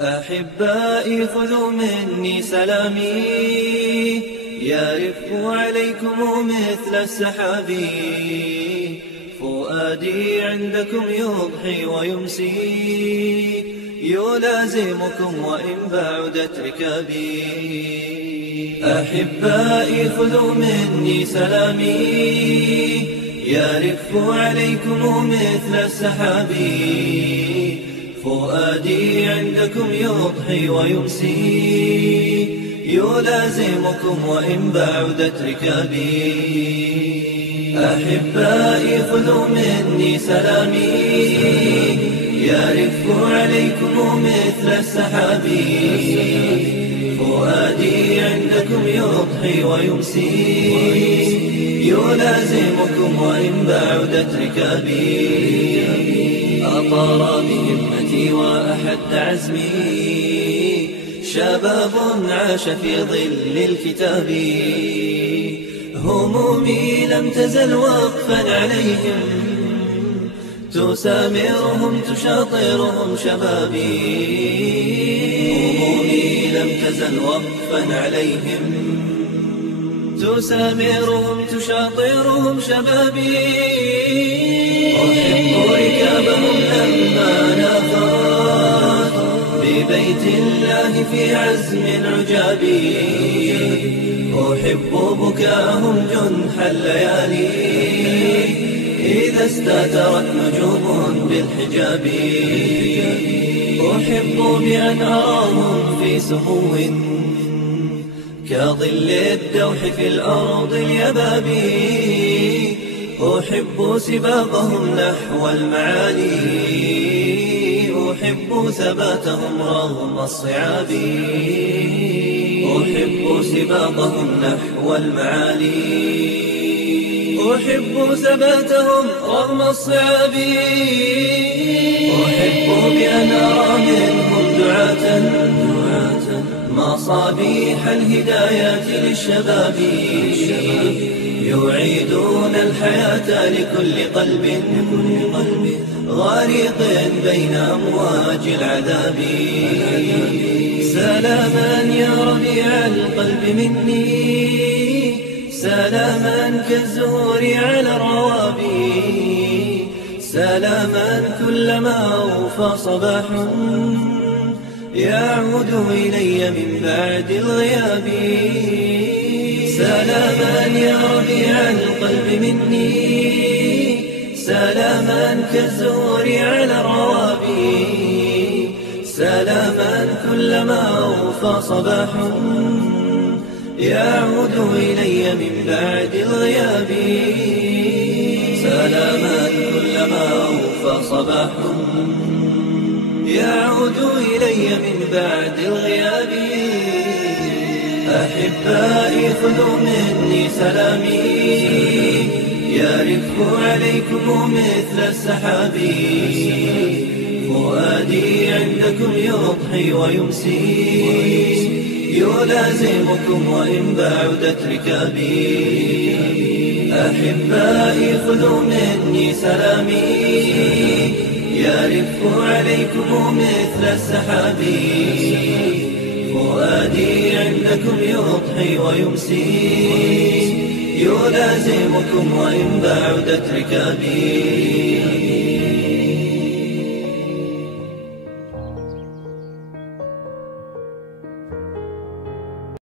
أحبائي خذوا مني سلامي، يرف عليكم مثل السحاب. فؤادي عندكم يضحي ويمسي، يلازمكم وإن بعدت ركابي. أحبائي خذوا مني سلامي، يرف عليكم مثل السحاب. فؤادي عندكم يضحي ويمسي، يلازمكم وإن بعدت ركابي. أحبائي خذوا مني سلامي، يرف عليكم مثل السحاب. فؤادي عندكم يضحي ويمسي، يلازمكم وإن بعدت ركابي. أطار بهمتي وأحد عزمي، شباب عاش في ظل الكتاب. همومي لم تزل وقفا عليهم، تسامرهم تشاطرهم شبابي. همومي لم تزل وقفا عليهم، تسامرهم تشاطرهم شبابي. أحب ركابهم لما نافت ببيت الله في عزم عجابي. أحب بكاءهم جنح الليالي، إذا استترت نجوم بالحجاب. أحب بأن أراهم في سهو كظل الدوح في الأرض اليبابي. أحب سباقهم نحو المعالي، أحب ثباتهم رغم الصعاب. أحب سباقهم نحو المعالي، أحب ثباتهم رغم الصعاب. أحب بأن أرى منهم دعاة مصابيح الهدايات للشباب. يعيدون الحياة لكل قلب غارق بين أمواج العذاب. سلاما يا ربيع القلب مني، سلاما كالزهور على الروابي. سلاما كلما أوفى صباح، يعود إلي من بعد الغياب. سلاما يا ربيع القلب مني، سلاما كالزهور على الروابي. سلاما كلما أوفى صباح، يعود إلي من بعد الغياب. سلاما كلما أوفى صباح، يعود إلي من بعد الغياب. أحبائي خذوا مني سلامي، يرف عليكم مثل السحاب. فؤادي عندكم يضحي ويمسي، يلازمكم وإن بعدت ركابي. أحبائي خذوا مني سلامي، يرف عليكم مثل السحاب. فؤادي عندكم يضحي ويمسي، يلازمكم وإن بعدت ركابي.